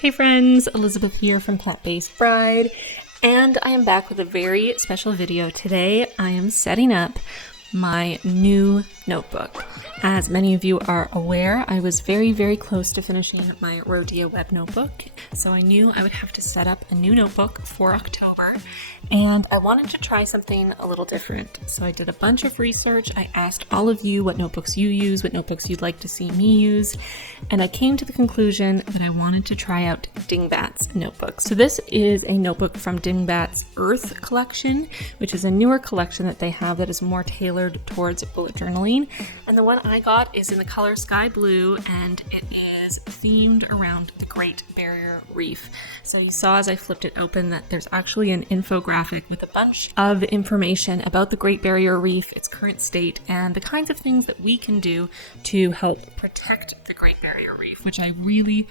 Hey friends, Elizabeth here from Plant-Based Bride, and I am back with a very special video. Today I am setting up my new notebook. As many of you are aware, I was very close to finishing my Rodeo web notebook, so I knew I would have to set up a new notebook for October, and I wanted to try something a little different. So I did a bunch of research. I asked all of you what notebooks you use, what notebooks you'd like to see me use, and I came to the conclusion that I wanted to try out Dingbat's notebooks. So this is a notebook from Dingbat's Earth collection, which is a newer collection that they have that is more tailored towards bullet journaling. And the one I got is in the color sky blue, and it is themed around the Great Barrier Reef. So you saw as I flipped it open that there's actually an infographic with a bunch of information about the Great Barrier Reef, its current state, and the kinds of things that we can do to help protect the Great Barrier Reef, which I really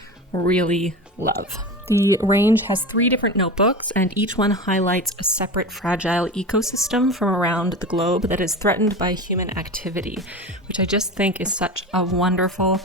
love. The range has 3 different notebooks, and each one highlights a separate fragile ecosystem from around the globe that is threatened by human activity, which I just think is such a wonderful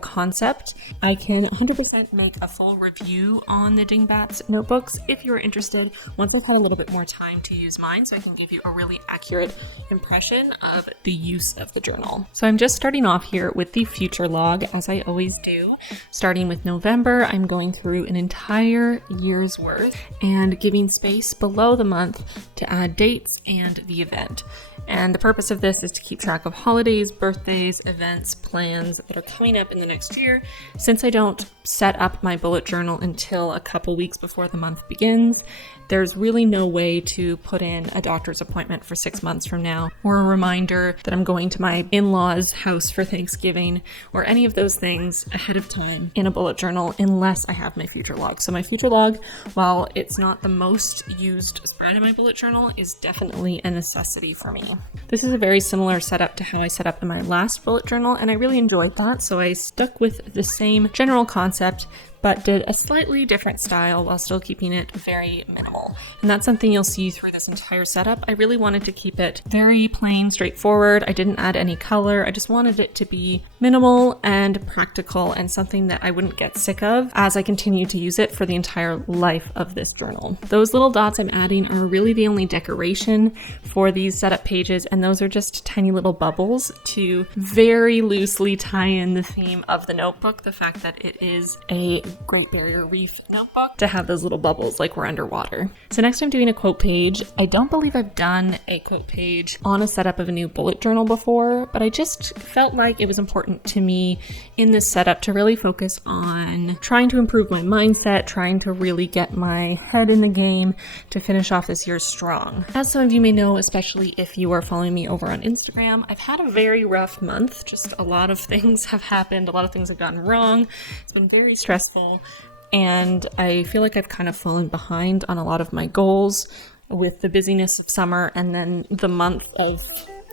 concept. I can 100% make a full review on the Dingbat's notebooks if you're interested once I've had a little bit more time to use mine, so I can give you a really accurate impression of the use of the journal. So I'm just starting off here with the future log, as I always do. Starting with November, I'm going through an entire year's worth and giving space below the month to add dates and the event. And the purpose of this is to keep track of holidays, birthdays, events, plans that are coming up in the next year. Since I don't set up my bullet journal until a couple weeks before the month begins, there's really no way to put in a doctor's appointment for 6 months from now, or a reminder that I'm going to my in-laws' house for Thanksgiving, or any of those things ahead of time in a bullet journal unless I have my future log. So my future log, while it's not the most used spread in my bullet journal, is definitely a necessity for me. This is a very similar setup to how I set up in my last bullet journal, and I really enjoyed that, so I stuck with the same general concept, but did a slightly different style while still keeping it very minimal. And that's something you'll see through this entire setup. I really wanted to keep it very plain, straightforward. I didn't add any color. I just wanted it to be minimal and practical and something that I wouldn't get sick of as I continue to use it for the entire life of this journal. Those little dots I'm adding are really the only decoration for these setup pages, and those are just tiny little bubbles to very loosely tie in the theme of the notebook, the fact that it is a Great Barrier Reef notebook, to have those little bubbles like we're underwater. So next I'm doing a quote page. I don't believe I've done a quote page on a setup of a new bullet journal before, but I just felt like it was important to me in this setup to really focus on trying to improve my mindset, trying to really get my head in the game to finish off this year strong. As some of you may know, especially if you are following me over on Instagram, I've had a very rough month. Just a lot of things have happened. A lot of things have gone wrong. It's been very stressful. And I feel like I've kind of fallen behind on a lot of my goals with the busyness of summer and then the month of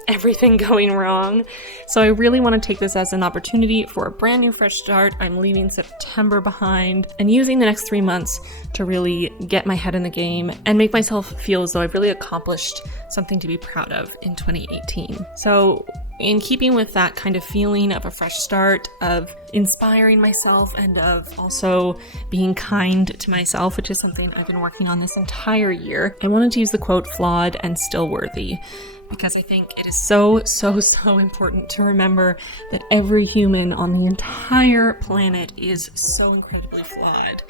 everything going wrong. So I really want to take this as an opportunity for a brand new fresh start. I'm leaving September behind and using the next 3 months to really get my head in the game and make myself feel as though I've really accomplished something to be proud of in 2018. So in keeping with that kind of feeling of a fresh start, of inspiring myself, and of also being kind to myself, which is something I've been working on this entire year, I wanted to use the quote "flawed and still worthy," because I think it is so important to remember that every human on the entire planet is so incredibly flawed,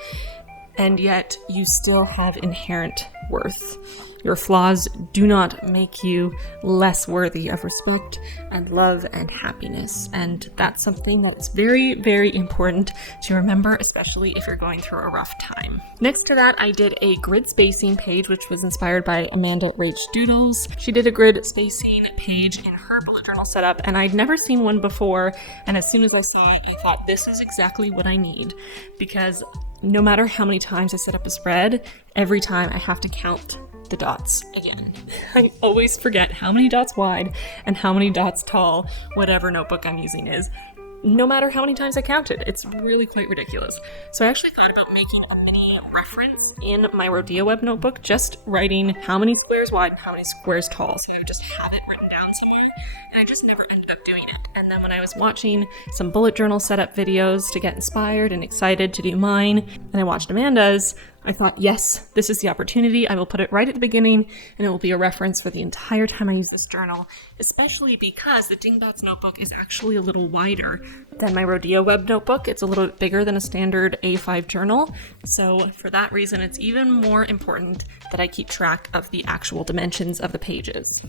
and yet you still have inherent worth. Your flaws do not make you less worthy of respect and love and happiness. And that's something that's very important to remember, especially if you're going through a rough time. Next to that, I did a grid spacing page, which was inspired by Amanda Rach Doodles. She did a grid spacing page in her bullet journal setup, and I'd never seen one before. And as soon as I saw it, I thought, this is exactly what I need, because no matter how many times I set up a spread, every time I have to count the dots again. I always forget how many dots wide and how many dots tall whatever notebook I'm using is. no matter how many times I counted. It's really quite ridiculous. So I actually thought about making a mini reference in my Rodeo Web notebook, just writing how many squares wide, how many squares tall. So I would just have it written down somewhere, and I just never ended up doing it. And then when I was watching some bullet journal setup videos to get inspired and excited to do mine, and I watched Amanda's, I thought, yes, this is the opportunity. I will put it right at the beginning, and it will be a reference for the entire time I use this journal, especially because the Dingbats notebook is actually a little wider than my Rodeo Web notebook. It's a little bit bigger than a standard A5 journal. So for that reason, it's even more important that I keep track of the actual dimensions of the pages.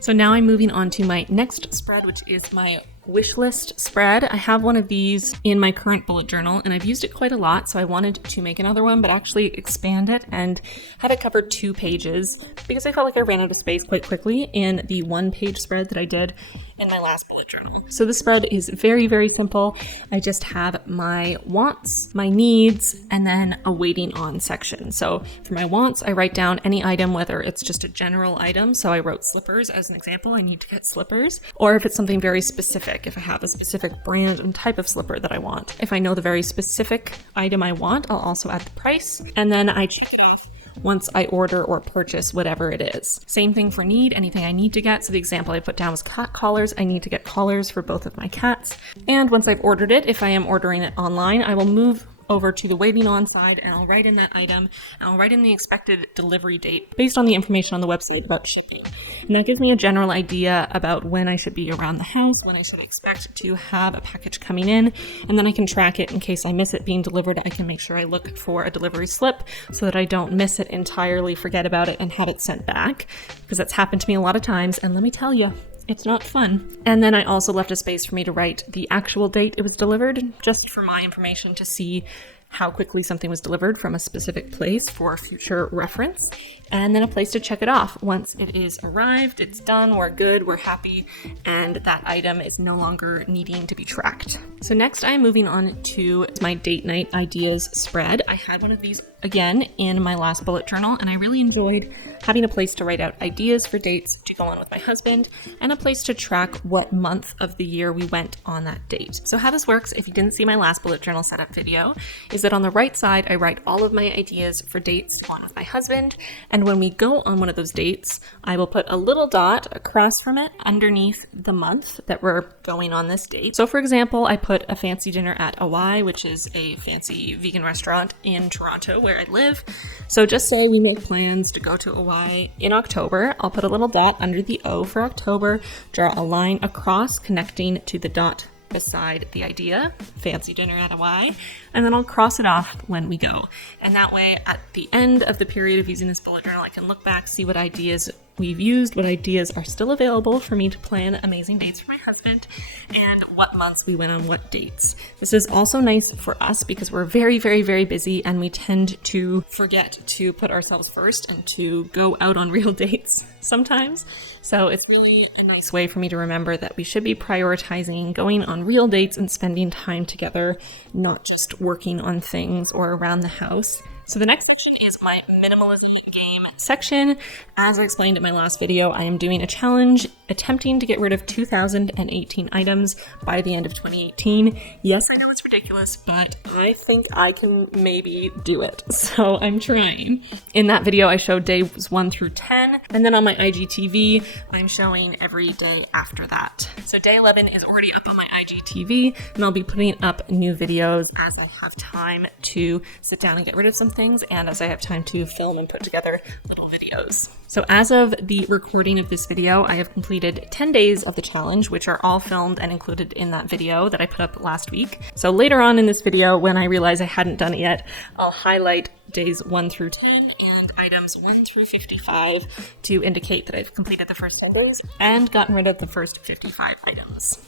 So now I'm moving on to my next spread, which is my wish list spread. I have one of these in my current bullet journal, and I've used it quite a lot, so I wanted to make another one, but actually expand it and have it cover 2 pages because I felt like I ran out of space quite quickly in the 1-page spread that I did in my last bullet journal. So the spread is very, very simple. I just have my wants, my needs, and then a waiting on section. So for my wants, I write down any item, whether it's just a general item. So I wrote slippers as an example. I need to get slippers. Or if it's something very specific, if I have a specific brand and type of slipper that I want. If I know the very specific item I want, I'll also add the price. And then I check it off once I order or purchase whatever it is. Same thing for need, anything I need to get. So the example I put down was cat collars. I need to get collars for both of my cats. And once I've ordered it, if I am ordering it online, I will move over to the waiting on side, and I'll write in that item, and I'll write in the expected delivery date based on the information on the website about shipping. And that gives me a general idea about when I should be around the house, when I should expect to have a package coming in, and then I can track it in case I miss it being delivered. I can make sure I look for a delivery slip so that I don't miss it entirely, forget about it, and have it sent back, because that's happened to me a lot of times, and let me tell you, it's not fun. And then I also left a space for me to write the actual date it was delivered, just for my information to see how quickly something was delivered from a specific place for future reference, and then a place to check it off. Once it is arrived, it's done, we're good, we're happy, and that item is no longer needing to be tracked. So next I'm moving on to my date night ideas spread. I had one of these again in my last bullet journal, and I really enjoyed having a place to write out ideas for dates to go on with my husband, and a place to track what month of the year we went on that date. So how this works, if you didn't see my last bullet journal setup video, is that on the right side, I write all of my ideas for dates to go on with my husband, and when we go on one of those dates, I will put a little dot across from it underneath the month that we're going on this date. So for example, I put a fancy dinner at Awai, which is a fancy vegan restaurant in Toronto where I live. So just say we make plans to go to Awai in October, I'll put a little dot under the O for October, draw a line across connecting to the dot beside the idea, fancy dinner at Awai, and then I'll cross it off when we go. And that way, at the end of the period of using this bullet journal, I can look back, see what ideas we've used, what ideas are still available for me to plan amazing dates for my husband, and what months we went on what dates. This is also nice for us because we're very, very, very busy, and we tend to forget to put ourselves first and to go out on real dates sometimes. So it's really a nice way for me to remember that we should be prioritizing going on real dates and spending time together, not just working on things or around the house. So the next section is my minimalism game section. As I explained in my last video, I am doing a challenge attempting to get rid of 2018 items by the end of 2018. Yes, I know it's ridiculous, but I think I can maybe do it. So I'm trying. In that video, I showed days 1 through 10, and then on my IGTV, I'm showing every day after that. So day 11 is already up on my IGTV, and I'll be putting up new videos as I have time to sit down and get rid of some things, and as I have time to film and put together little videos. So as of the recording of this video, I have completed 10 days of the challenge, which are all filmed and included in that video that I put up last week. So later on in this video, when I realize I hadn't done it yet, I'll highlight days 1 through 10 and items 1 through 55 to indicate that I've completed the first 10 days and gotten rid of the first 55 items.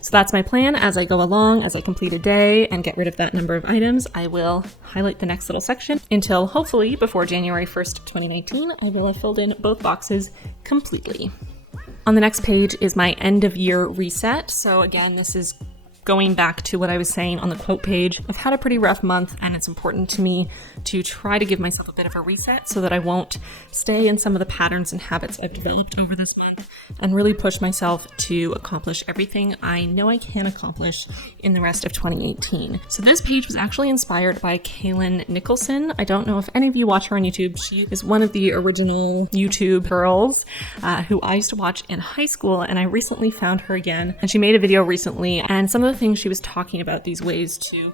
So that's my plan. As I go along, as I complete a day and get rid of that number of items, I will highlight the next little section until hopefully before January 1st, 2019, I will have filled in both boxes completely. On the next page is my end of year reset. So again, this is going back to what I was saying on the quote page, I've had a pretty rough month, and it's important to me to try to give myself a bit of a reset so that I won't stay in some of the patterns and habits I've developed over this month, and really push myself to accomplish everything I know I can accomplish in the rest of 2018. So this page was actually inspired by Kalynn Nicholson. I don't know if any of you watch her on YouTube. She is one of the original YouTube girls who I used to watch in high school, and I recently found her again, and she made a video recently, and some of the things she was talking about, these ways to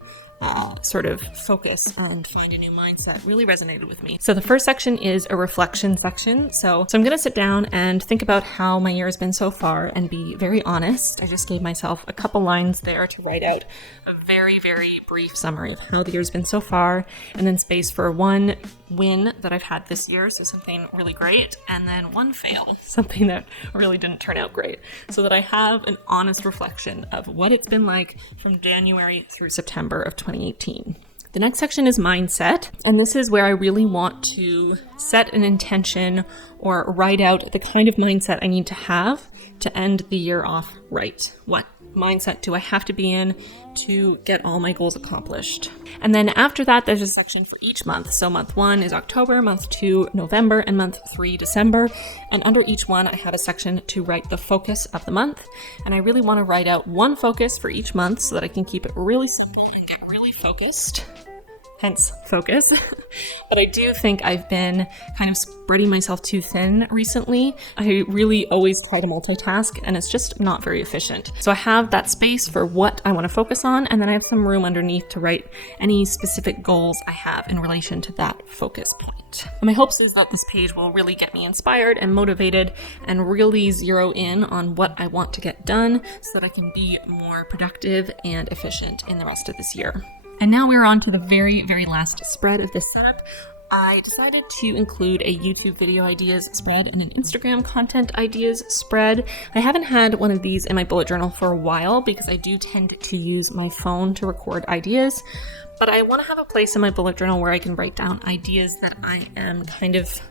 sort of focus and find a new mindset, really resonated with me. So the first section is a reflection section. So I'm going to sit down and think about how my year has been so far and be very honest. I just gave myself a couple lines there to write out a very, very brief summary of how the year's been so far, and then space for one win that I've had this year, so something really great, and then one fail, something that really didn't turn out great, so that I have an honest reflection of what it's been like from January through September of 2018. The next section is mindset, and this is where I really want to set an intention or write out the kind of mindset I need to have to end the year off right. What mindset do I have to be in to get all my goals accomplished? And then after that, there's a section for each month. So month 1 is October, month 2, November, and month 3, December. And under each one, I have a section to write the focus of the month. And I really want to write out one focus for each month so that I can keep it really simple and get really focused. Hence focus. But I do think I've been kind of spreading myself too thin recently. I really always try to multitask, and it's just not very efficient. So I have that space for what I want to focus on, and then I have some room underneath to write any specific goals I have in relation to that focus point. And my hopes is that this page will really get me inspired and motivated and really zero in on what I want to get done so that I can be more productive and efficient in the rest of this year. And now we're on to the very, very last spread of this setup. I decided to include a YouTube video ideas spread and an Instagram content ideas spread. I haven't had one of these in my bullet journal for a while because I do tend to use my phone to record ideas, but I want to have a place in my bullet journal where I can write down ideas that I am kind of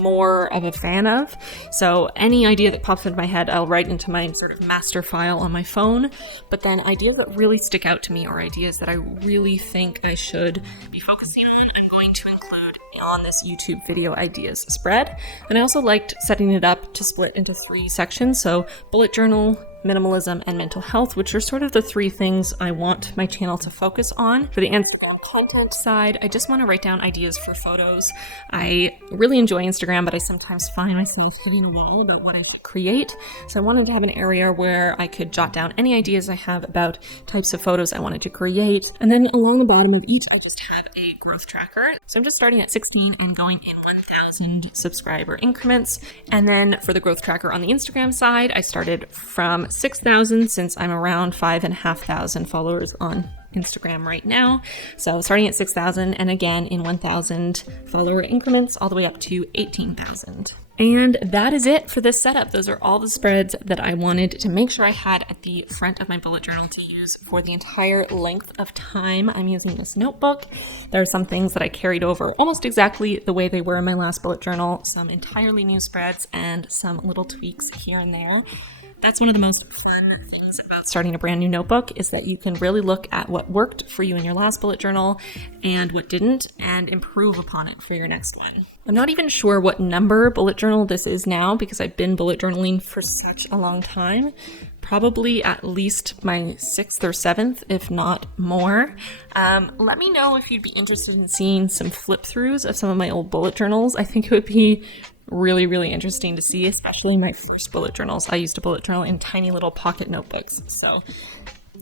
more of a fan of. So any idea that pops into my head, I'll write into my sort of master file on my phone. But then ideas that really stick out to me, or ideas that I really think I should be focusing on, I'm going to include on this YouTube video ideas spread. And I also liked setting it up to split into 3 sections. So bullet journal, minimalism, and mental health, which are sort of the 3 things I want my channel to focus on. For the Instagram content side, I just want to write down ideas for photos. I really enjoy Instagram, but I sometimes find myself hitting a wall about what I should create. So I wanted to have an area where I could jot down any ideas I have about types of photos I wanted to create. And then along the bottom of each, I just have a growth tracker. So I'm just starting at 16 and going in 1,000 subscriber increments. And then for the growth tracker on the Instagram side, I started from 6,000 since I'm around 5,500 followers on Instagram right now. So starting at 6,000 and again in 1,000 follower increments all the way up to 18,000. And that is it for this setup. Those are all the spreads that I wanted to make sure I had at the front of my bullet journal to use for the entire length of time I'm using this notebook. There are some things that I carried over almost exactly the way they were in my last bullet journal, some entirely new spreads, and some little tweaks here and there. That's one of the most fun things about starting a brand new notebook, is that you can really look at what worked for you in your last bullet journal and what didn't, and improve upon it for your next one. I'm not even sure what number bullet journal this is now because I've been bullet journaling for such a long time. Probably at least my 6th or 7th, if not more. Let me know if you'd be interested in seeing some flip throughs of some of my old bullet journals. I think it would be really, really interesting to see, especially my first bullet journals. I used to bullet journal in tiny little pocket notebooks. So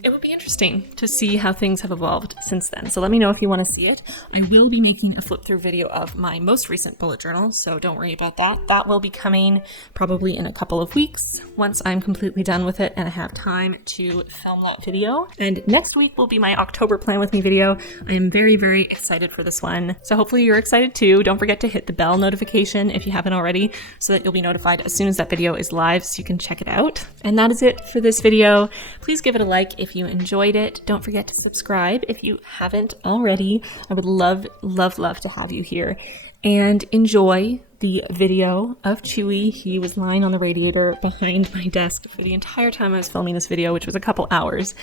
it would be interesting to see how things have evolved since then. So let me know if you want to see it. I will be making a flip through video of my most recent bullet journal, so don't worry about that. That will be coming probably in a couple of weeks once I'm completely done with it and I have time to film that video. And next week will be my October Plan With Me video. I am very, very excited for this one. So hopefully you're excited too. Don't forget to hit the bell notification if you haven't already so that you'll be notified as soon as that video is live so you can check it out. And that is it for this video. Please give it a like if you enjoyed it. Don't forget to subscribe if you haven't already. I would love, love, love to have you here. And enjoy the video of Chewy. He was lying on the radiator behind my desk for the entire time I was filming this video, which was a couple hours.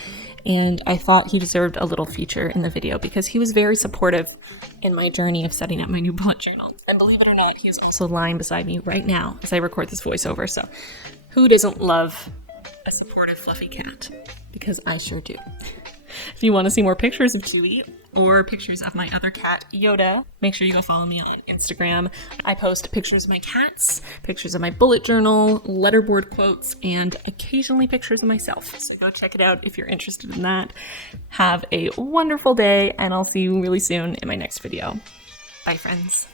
And I thought he deserved a little feature in the video because he was very supportive in my journey of setting up my new bullet journal. And believe it or not, he is also lying beside me right now as I record this voiceover. So who doesn't love a supportive fluffy cat? Because I sure do. If you want to see more pictures of Chewy or pictures of my other cat, Yoda, make sure you go follow me on Instagram. I post pictures of my cats, pictures of my bullet journal, letterboard quotes, and occasionally pictures of myself. So go check it out if you're interested in that. Have a wonderful day, and I'll see you really soon in my next video. Bye, friends.